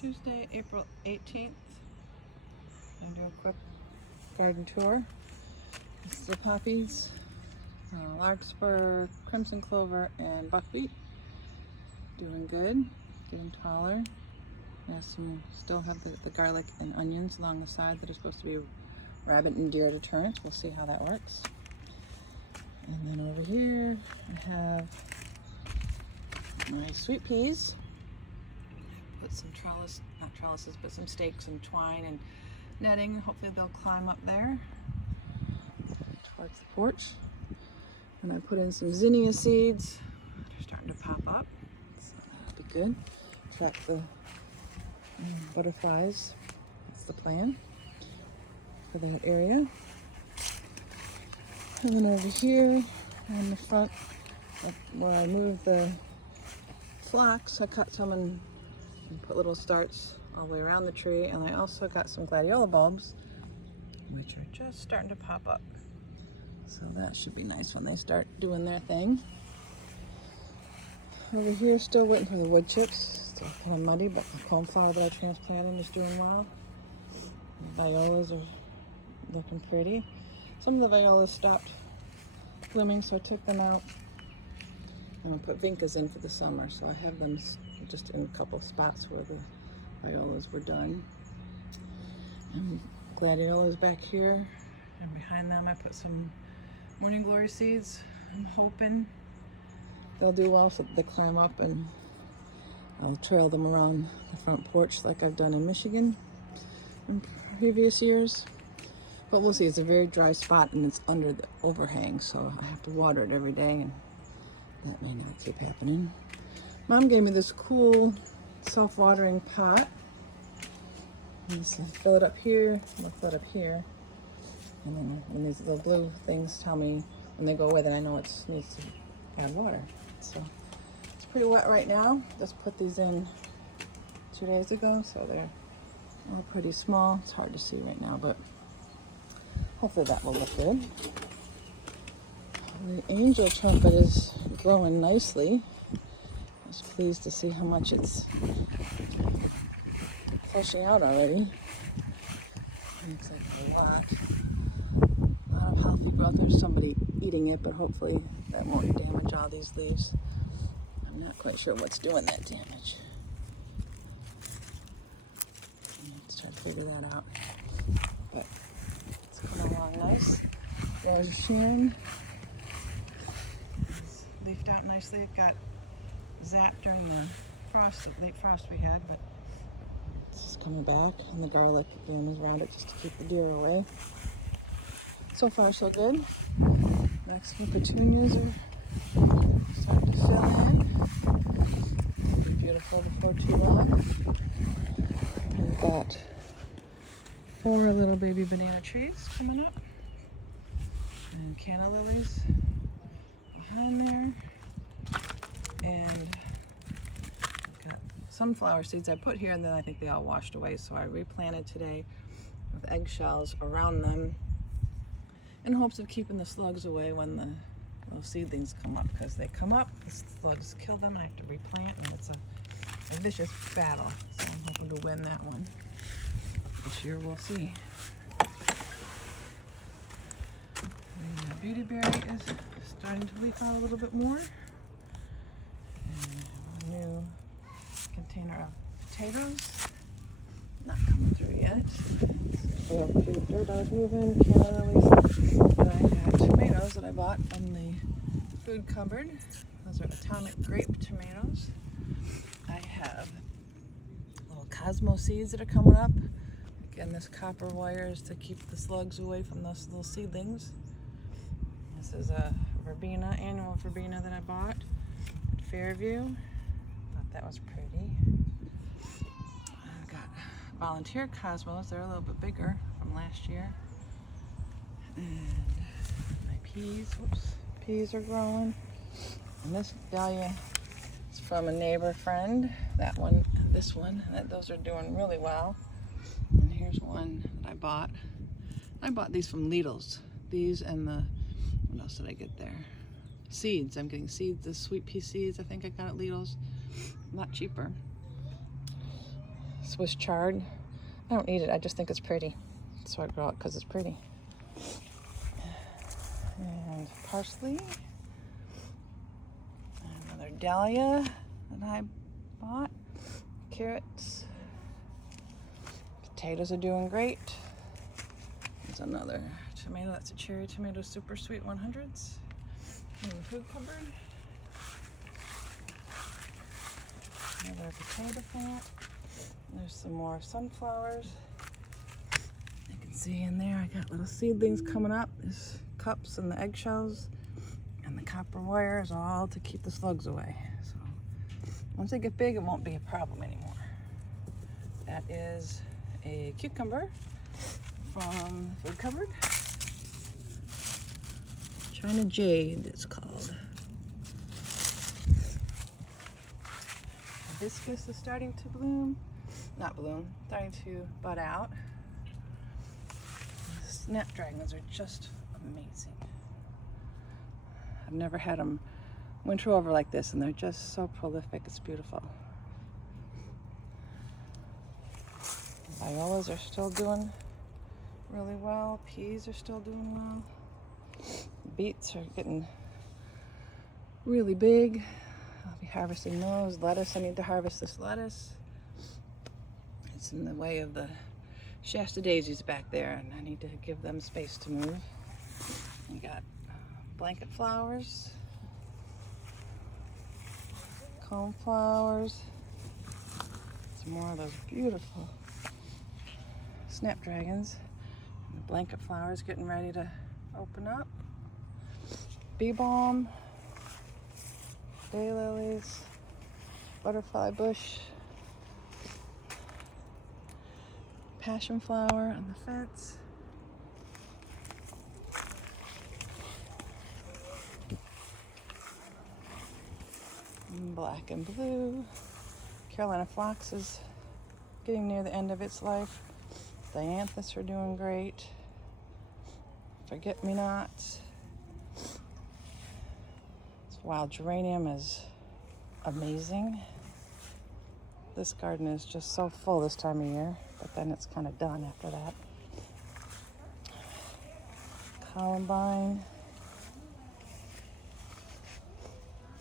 Tuesday, April 18th. I'm gonna do a quick garden tour. This is the poppies, larkspur, crimson clover, and buckwheat. Doing good, getting taller. Still have the garlic and onions along the side that are supposed to be rabbit and deer deterrent. We'll see how that works. And then over here I have my sweet peas. Put some not trellises, but some stakes and twine and netting. Hopefully they'll climb up there towards the porch. And I put in some zinnia seeds. They're starting to pop up, so that'll be good. Attract the butterflies. That's the plan for that area. And then over here on the front, where I moved the phlox, I cut some and put little starts all the way around the tree. And I also got some gladiola bulbs, which are just starting to pop up. So that should be nice when they start doing their thing. Over here, still waiting for the wood chips. Still kind of muddy, but the coneflower that I transplanted is doing well. The violas are looking pretty. Some of the violas stopped blooming, so I took them out. And I put vincas in for the summer, so I have them just in a couple spots where the violas were done. And gladiolas back here, and behind them I put some morning glory seeds. I'm hoping they'll do well so that they climb up, and I'll trail them around the front porch like I've done in Michigan in previous years. But we'll see. It's a very dry spot and it's under the overhang, so I have to water it every day, and that may not keep happening. Mom gave me this cool self-watering pot. So fill it up here, we'll fill it up here. And then when these little blue things tell me when they go away, then I know it needs to have water. So it's pretty wet right now. Just put these in 2 days ago, so they're all pretty small. It's hard to see right now, but hopefully that will look good. The angel trumpet is growing nicely. I was pleased to see how much it's fleshing out already. Looks like a lot of healthy growth. There's somebody eating it, but hopefully that won't damage all these leaves. I'm not quite sure what's doing that damage. Let's try to figure that out. But it's coming along nice. There's Sharon. It's leafed out nicely. It got zapped during the late frost we had, but it's coming back. And the garlic again is around it just to keep the deer away. So far, so good. Mexican petunias are starting to fill in. It'll be beautiful before too long. We've got 4 little baby banana trees coming up, and canna lilies behind there, and got sunflower seeds I put here, and then I think they all washed away, so I replanted today with eggshells around them in hopes of keeping the slugs away when the little seedlings come up, because they come up, the slugs kill them, and I have to replant, and it's a vicious battle. So I'm hoping to win that one. This year we'll see. The beauty berry is starting to leaf out a little bit more. And a new container of potatoes. Not coming through yet. We have cute dirt I was moving, canna lilies. And I got tomatoes that I bought from the food cupboard. Those are atomic grape tomatoes. I have little Cosmo seeds that are coming up. Again, this copper wire is to keep the slugs away from those little seedlings. This is a verbena, annual verbena that I bought at Fairview. Thought that was pretty. I've got volunteer cosmos. They're a little bit bigger from last year. And my peas are growing. And this dahlia is from a neighbor friend. That one, this one, those are doing really well. And here's one that I bought. I bought these from Lidl's. These and what else did I get there? Seeds. I'm getting seeds, the sweet pea seeds I think I got at Lidl's. A lot cheaper. Swiss chard. I don't need it, I just think it's pretty. So I grow it because it's pretty. And parsley. Another dahlia that I bought. Carrots. Potatoes are doing great. There's another tomato. That's a cherry tomato, super sweet 100s. In the food cupboard. Another potato plant. There's some more sunflowers. You can see in there I got little seedlings coming up. There's cups and the eggshells and the copper wires, all to keep the slugs away. So once they get big, it won't be a problem anymore. That is a cucumber from the food cupboard. China Jade, it's called. Hibiscus is starting to bloom. Not bloom, starting to bud out. The snapdragons are just amazing. I've never had them winter over like this, and they're just so prolific. It's beautiful. Violas are still doing really well. Peas are still doing well. Beets are getting really big. I'll be harvesting those. Lettuce, I need to harvest this lettuce. It's in the way of the Shasta daisies back there, and I need to give them space to move. We got blanket flowers, cone flowers, some more of those beautiful snapdragons. And the blanket flowers getting ready to open up. Bee balm, daylilies, butterfly bush, passion flower on the fence. Black and blue. Carolina phlox is getting near the end of its life. Dianthus are doing great. Forget-me-nots. This wild geranium is amazing. This garden is just so full this time of year, but then it's kind of done after that. Columbine.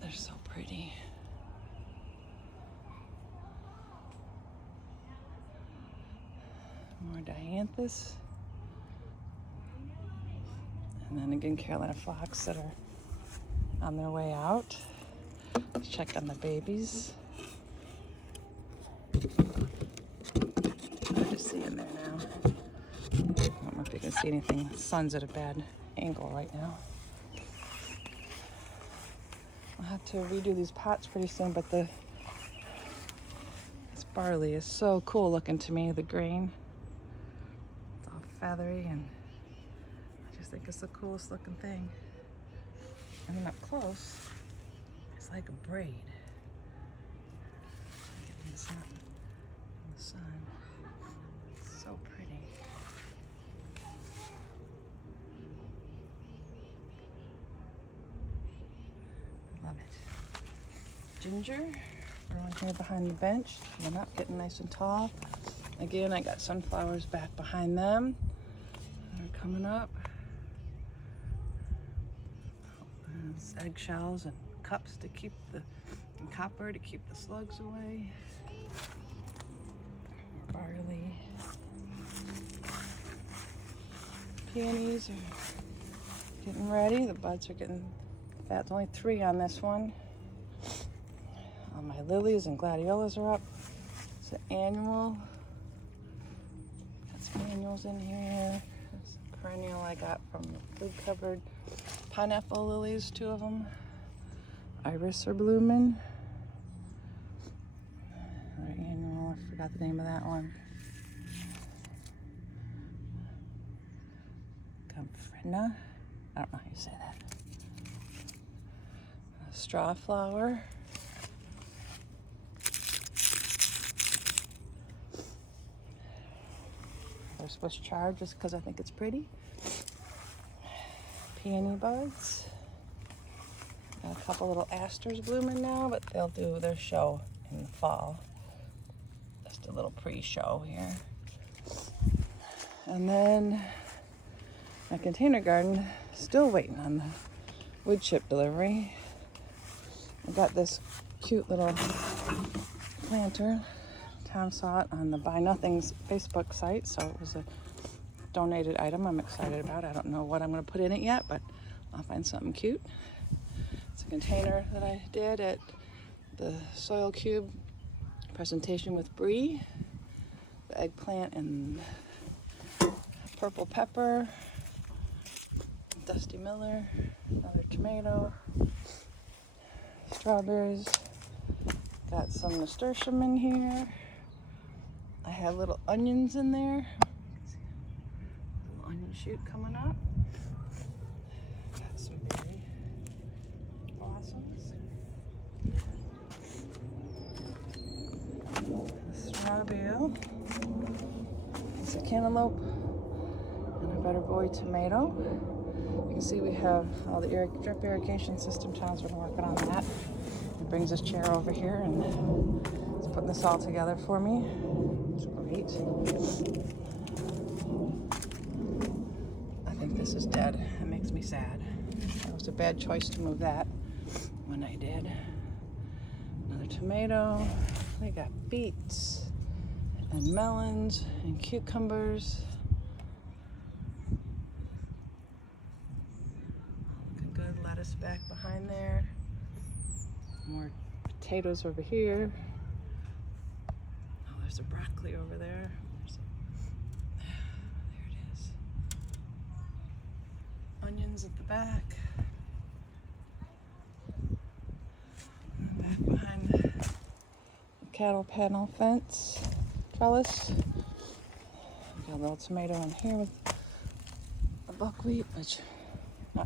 They're so pretty. More dianthus. And then again, Carolina phlox that are on their way out. Let's check on the babies. I just see in there now. I don't know if you can see anything. The sun's at a bad angle right now. I'll have to redo these pots pretty soon, but this barley is so cool looking to me, the grain. It's all feathery, and I just think it's the coolest looking thing. And then up close, it's like a braid. Getting this out in the sun. It's so pretty. Love it. Ginger, growing here behind the bench. They're not getting nice and tall. Again, I got sunflowers back behind them. They're coming up. There's eggshells and cups to keep and copper to keep the slugs away. Barley. Peonies are getting ready. The buds are getting fat. There's only 3 on this one. All my lilies and gladiolas are up. It's an annual. Got some annuals in here. There's a perennial I got from the food cupboard. Pineapple lilies, 2 of them. Iris are blooming. Another annual, I forgot the name of that one. Comfrena, I don't know how you say that. A straw flower. There's Swiss chard just because I think it's pretty. Peony buds. Got a couple little asters blooming now, but they'll do their show in the fall. Just a little pre-show here. And then my container garden, still waiting on the wood chip delivery. I got this cute little planter. Tom saw it on the Buy Nothing's Facebook site, so it was a donated item I'm excited about. I don't know what I'm going to put in it yet, but I'll find something cute. It's a container that I did at the Soil Cube presentation with Bree. The eggplant and purple pepper, Dusty Miller, another tomato, strawberries, got some nasturtium in here. I have little onions in there. Little onion shoot coming up. Got some berry blossoms. Strawberry. It's a cantaloupe and a Better Boy tomato. You can see we have all the drip irrigation system. Tom's been working on that. He brings his chair over here and he's putting this all together for me. It's great. I think this is dead. It makes me sad. It was a bad choice to move that when I did. Another tomato. They got beets and melons and cucumbers. Looking good. Lettuce back behind there. More potatoes over here. Oh, there's a broccoli over there. There it is. Onions at the back. And back behind the cattle panel fence trellis. Got a little tomato in here with a barley, which I'll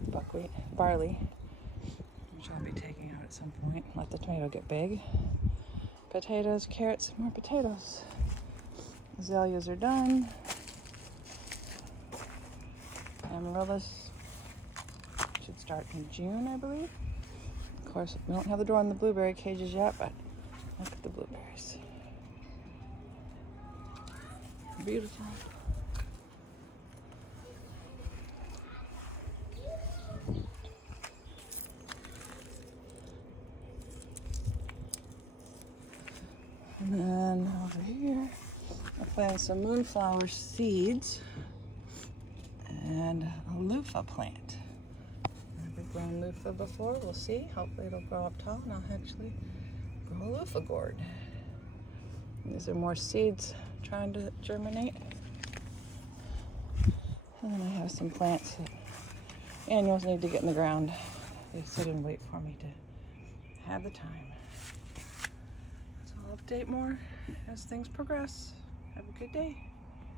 be taking out at some point. Let the tomato get big. Potatoes, carrots, more potatoes. Azaleas are done. Amaryllis should start in June, I believe. Of course, we don't have the door on the blueberry cages yet, but look at the blueberries. Beautiful. And then over here, I planted some moonflower seeds and a loofah plant. I've grown loofah before. We'll see. Hopefully it'll grow up tall and I'll actually grow a loofah gourd. These are more seeds trying to germinate. And then I have some plants that annuals need to get in the ground. They sit and wait for me to have the time. So I'll update more as things progress. Have a good day.